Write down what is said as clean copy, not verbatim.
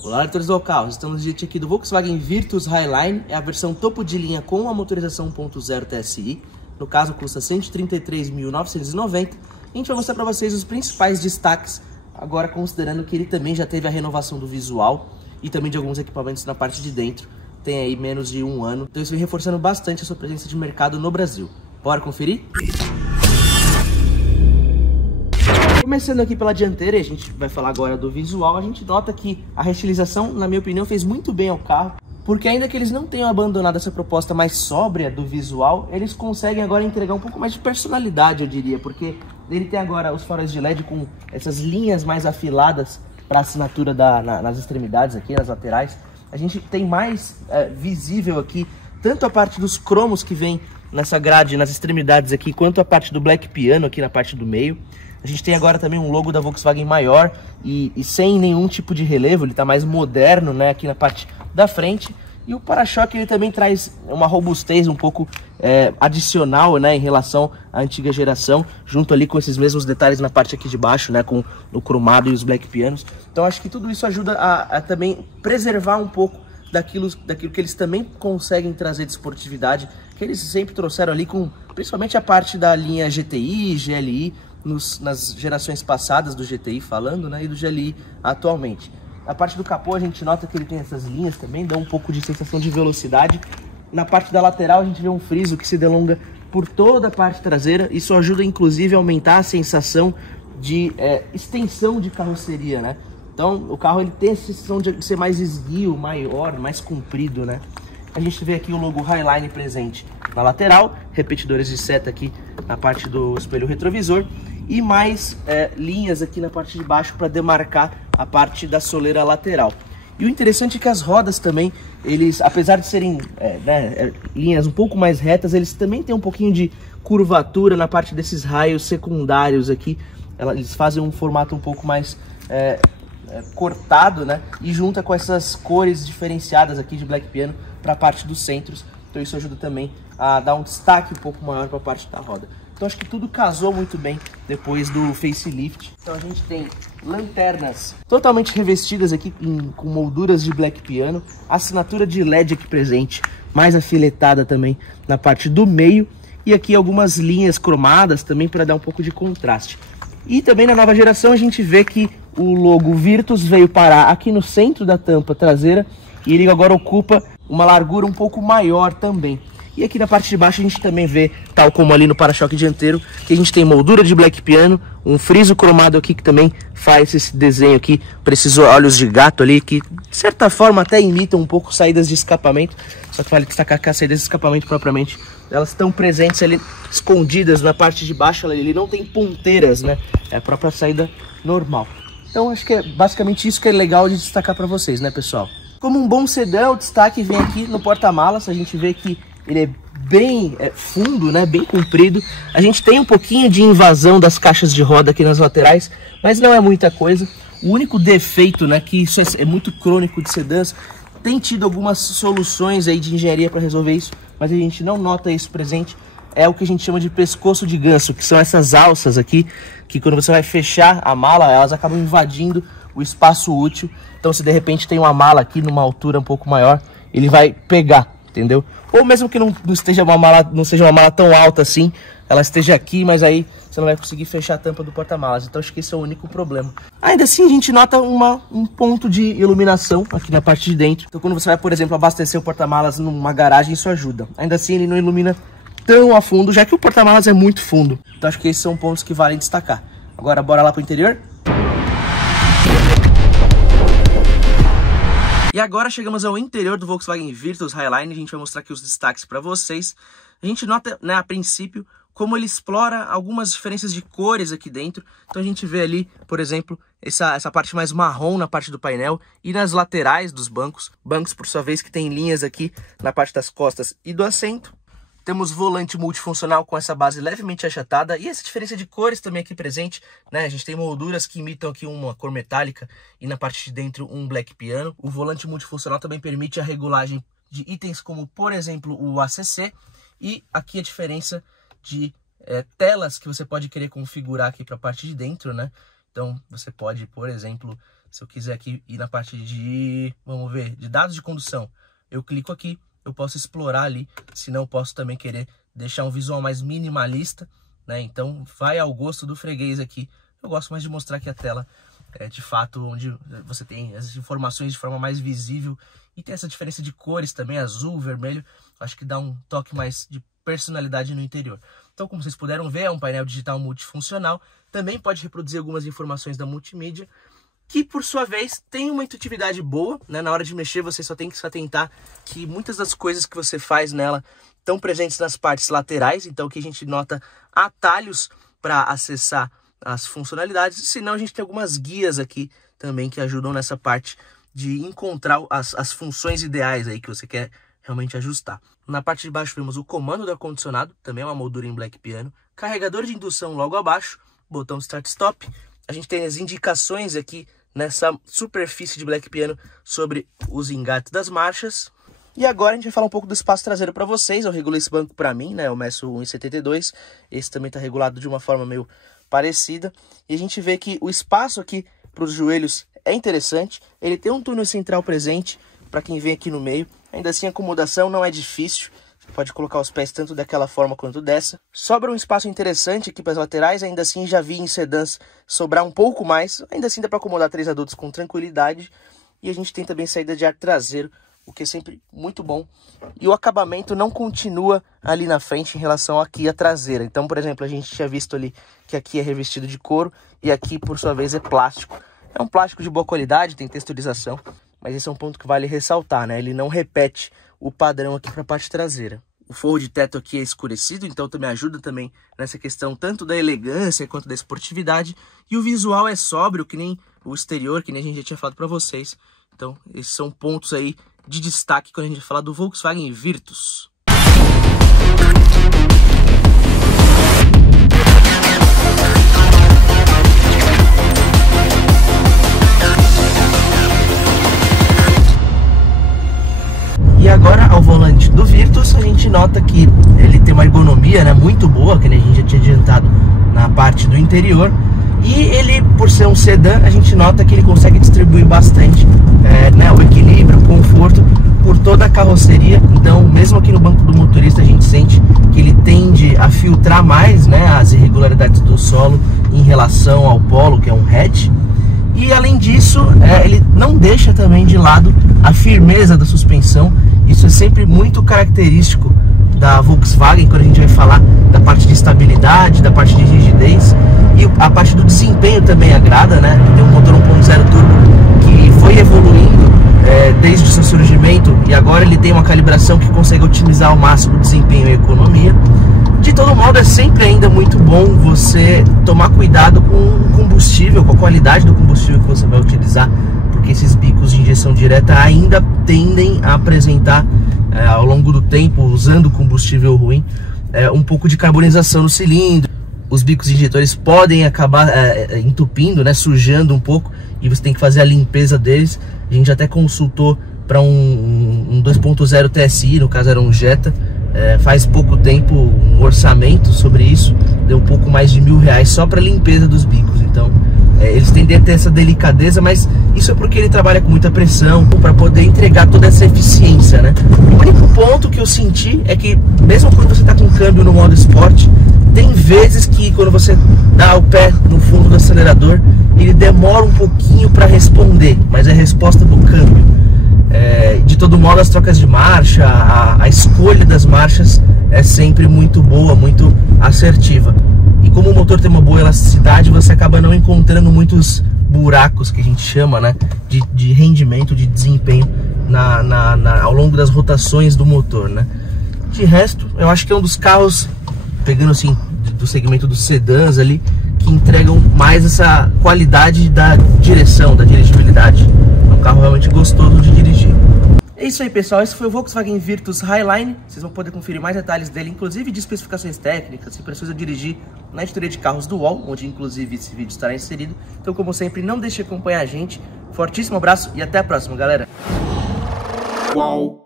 Olá, leitores do carro, estamos no jet aqui do Volkswagen Virtus Highline, é a versão topo de linha com a motorização 1.0 TSI, no caso custa R$ 133.990. A gente vai mostrar para vocês os principais destaques, agora considerando que ele também já teve a renovação do visual e também de alguns equipamentos na parte de dentro, tem aí menos de um ano, então isso vem reforçando bastante a sua presença de mercado no Brasil. Bora conferir? Começando aqui pela dianteira, e a gente vai falar agora do visual, a gente nota que a restilização, na minha opinião, fez muito bem ao carro, porque ainda que eles não tenham abandonado essa proposta mais sóbria do visual, eles conseguem agora entregar um pouco mais de personalidade, eu diria, porque ele tem agora os faróis de LED com essas linhas mais afiladas para assinatura nas extremidades aqui, nas laterais. A gente tem mais visível aqui, tanto a parte dos cromos que vem nessa grade, nas extremidades aqui, quanto a parte do Black Piano aqui na parte do meio. A gente tem agora também um logo da Volkswagen maior e sem nenhum tipo de relevo, ele está mais moderno, né, aqui na parte da frente. E o para-choque ele também traz uma robustez um pouco adicional, né, em relação à antiga geração, junto ali com esses mesmos detalhes na parte aqui de baixo, né, com o cromado e os Black Pianos. Então acho que tudo isso ajuda a também preservar um pouco daquilo que eles também conseguem trazer de esportividade, que eles sempre trouxeram ali com principalmente a parte da linha GTI, GLI, nas gerações passadas do GTI falando, né, e do GLI atualmente. Na parte do capô a gente nota que ele tem essas linhas também, dá um pouco de sensação de velocidade. Na parte da lateral a gente vê um friso que se delonga por toda a parte traseira, isso ajuda inclusive a aumentar a sensação de extensão de carroceria, né? Então o carro ele tem a sensação de ser mais esguio, maior, mais comprido, né? A gente vê aqui o logo Highline presente na lateral, repetidores de seta aqui na parte do espelho retrovisor e mais linhas aqui na parte de baixo para demarcar a parte da soleira lateral. E o interessante é que as rodas também, eles, apesar de serem linhas um pouco mais retas, eles também têm um pouquinho de curvatura na parte desses raios secundários aqui. Eles fazem um formato um pouco mais cortado, né? E junta com essas cores diferenciadas aqui de Black Piano para a parte dos centros. Então isso ajuda também a dar um destaque um pouco maior para a parte da roda. Então acho que tudo casou muito bem depois do facelift. Então a gente tem lanternas totalmente revestidas aqui com molduras de Black Piano, assinatura de LED aqui presente, mais afiletada também na parte do meio, e aqui algumas linhas cromadas também para dar um pouco de contraste. E também na nova geração a gente vê que o logo Virtus veio parar aqui no centro da tampa traseira e ele agora ocupa uma largura um pouco maior também. E aqui na parte de baixo a gente também vê, tal como ali no para-choque dianteiro, que a gente tem moldura de Black Piano, um friso cromado aqui que também faz esse desenho aqui para esses olhos de gato ali, que de certa forma até imitam um pouco saídas de escapamento, só que vale destacar que as saídas de escapamento propriamente, elas estão presentes ali, escondidas na parte de baixo, ele não tem ponteiras, né? É a própria saída normal. Então acho que é basicamente isso que é legal de destacar para vocês, né, pessoal? Como um bom sedã, o destaque vem aqui no porta-malas, a gente vê que ele é bem fundo, né, bem comprido. A gente tem um pouquinho de invasão das caixas de roda aqui nas laterais, mas não é muita coisa. O único defeito, né, que isso é muito crônico de sedãs, tem tido algumas soluções aí de engenharia para resolver isso, mas a gente não nota isso presente. É o que a gente chama de pescoço de ganso, que são essas alças aqui, que quando você vai fechar a mala, elas acabam invadindo o espaço útil. Então se de repente tem uma mala aqui numa altura um pouco maior, ele vai pegar, entendeu? Ou mesmo que não seja uma mala tão alta assim, ela esteja aqui, mas aí você não vai conseguir fechar a tampa do porta-malas. Então acho que esse é o único problema. Ainda assim a gente nota um ponto de iluminação aqui na parte de dentro. Então quando você vai, por exemplo, abastecer o porta-malas numa garagem, isso ajuda. Ainda assim ele não ilumina tão a fundo, já que o porta-malas é muito fundo. Então acho que esses são pontos que valem destacar. Agora bora lá pro interior? E agora chegamos ao interior do Volkswagen Virtus Highline, a gente vai mostrar aqui os destaques para vocês. A gente nota, né, a princípio, como ele explora algumas diferenças de cores aqui dentro. Então a gente vê ali, por exemplo, essa parte mais marrom na parte do painel e nas laterais dos bancos. Bancos, por sua vez, que tem linhas aqui na parte das costas e do assento. Temos volante multifuncional com essa base levemente achatada e essa diferença de cores também aqui presente, né? A gente tem molduras que imitam aqui uma cor metálica e na parte de dentro um Black Piano. O volante multifuncional também permite a regulagem de itens como, por exemplo, o ACC e aqui a diferença de telas que você pode querer configurar aqui para a parte de dentro, né? Então você pode, por exemplo, Se eu quiser aqui ir na parte de, vamos ver, de dados de condução, eu clico aqui, eu posso explorar ali, senão eu posso também querer deixar um visual mais minimalista, né? Então vai ao gosto do freguês aqui. Eu gosto mais de mostrar aqui a tela, de fato, onde você tem as informações de forma mais visível e tem essa diferença de cores também, azul, vermelho. Acho que dá um toque mais de personalidade no interior. Então, como vocês puderam ver, é um painel digital multifuncional. Também pode reproduzir algumas informações da multimídia, que por sua vez tem uma intuitividade boa, né? Na hora de mexer você só tem que se atentar que muitas das coisas que você faz nela estão presentes nas partes laterais, então aqui a gente nota atalhos para acessar as funcionalidades, senão a gente tem algumas guias aqui também que ajudam nessa parte de encontrar as funções ideais aí que você quer realmente ajustar. Na parte de baixo vemos o comando do ar-condicionado, também é uma moldura em Black Piano, carregador de indução logo abaixo, botão Start-Stop, a gente tem as indicações aqui nessa superfície de Black Piano sobre os engates das marchas. E agora a gente vai falar um pouco do espaço traseiro para vocês. Eu regulo esse banco para mim, né? Eu meço 1,72, esse também está regulado de uma forma meio parecida. E a gente vê que o espaço aqui para os joelhos é interessante. Ele tem um túnel central presente para quem vem aqui no meio. Ainda assim a acomodação não é difícil. Pode colocar os pés tanto daquela forma quanto dessa. Sobra um espaço interessante aqui para as laterais, ainda assim já vi em sedãs sobrar um pouco mais. Ainda assim dá para acomodar 3 adultos com tranquilidade. E a gente tem também saída de ar traseiro, o que é sempre muito bom. E o acabamento não continua ali na frente em relação aqui à traseira. Então, por exemplo, a gente tinha visto ali que aqui é revestido de couro e aqui, por sua vez, é plástico. É um plástico de boa qualidade, tem texturização, mas esse é um ponto que vale ressaltar, né? Ele não repete o padrão aqui para a parte traseira. O forro de teto aqui é escurecido, então também ajuda também nessa questão tanto da elegância quanto da esportividade. E o visual é sóbrio, que nem o exterior, que nem a gente já tinha falado para vocês. Então, esses são pontos aí de destaque quando a gente fala do Volkswagen Virtus. E agora, ao volante do Virtus, a gente nota que ele tem uma ergonomia, né, muito boa, que a gente já tinha adiantado na parte do interior. E ele, por ser um sedã, a gente nota que ele consegue distribuir bastante né, o equilíbrio, o conforto por toda a carroceria. Então, mesmo aqui no banco do motorista, a gente sente que ele tende a filtrar mais, né, as irregularidades do solo em relação ao Polo, que é um hatch. E além disso, ele não deixa também de lado a firmeza da suspensão. Isso é sempre muito característico da Volkswagen quando a gente vai falar da parte de estabilidade, da parte de rigidez. E a parte do desempenho também agrada, né? Tem um motor 1.0 turbo que foi evoluindo desde o seu surgimento e agora ele tem uma calibração que consegue otimizar ao máximo o desempenho e a economia. De todo modo, é sempre ainda muito bom você tomar cuidado com o combustível, com a qualidade do combustível que você vai utilizar, porque esses bicos de injeção direta ainda tendem a apresentar, ao longo do tempo, usando combustível ruim, um pouco de carbonização no cilindro. Os bicos injetores podem acabar entupindo, né, sujando um pouco, e você tem que fazer a limpeza deles. A gente até consultou para um 2.0 TSI, no caso era um Jetta, faz pouco tempo, um orçamento sobre isso, deu um pouco mais de R$1.000 só para limpeza dos bicos. Então eles tendem a ter essa delicadeza, mas isso é porque ele trabalha com muita pressão para poder entregar toda essa eficiência, né? O único ponto que eu senti é que mesmo quando você está com câmbio no modo esporte, tem vezes que quando você dá o pé no fundo do acelerador, ele demora um pouquinho para responder, mas é a resposta do câmbio. De todo modo, as trocas de marcha, a escolha das marchas é sempre muito boa, muito assertiva. E como o motor tem uma boa elasticidade, você acaba não encontrando muitos buracos, que a gente chama, né, de rendimento, de desempenho ao longo das rotações do motor, né? De resto, eu acho que é um dos carros, pegando assim, do segmento dos sedãs ali, que entregam mais essa qualidade da direção, da dirigibilidade. É um carro realmente gostoso de dirigir. É isso aí, pessoal, esse foi o Volkswagen Virtus Highline. Vocês vão poder conferir mais detalhes dele, inclusive de especificações técnicas, se precisa dirigir na editoria de carros do UOL, onde inclusive esse vídeo estará inserido. Então, como sempre, não deixe de acompanhar a gente. Fortíssimo abraço e até a próxima, galera. UOL.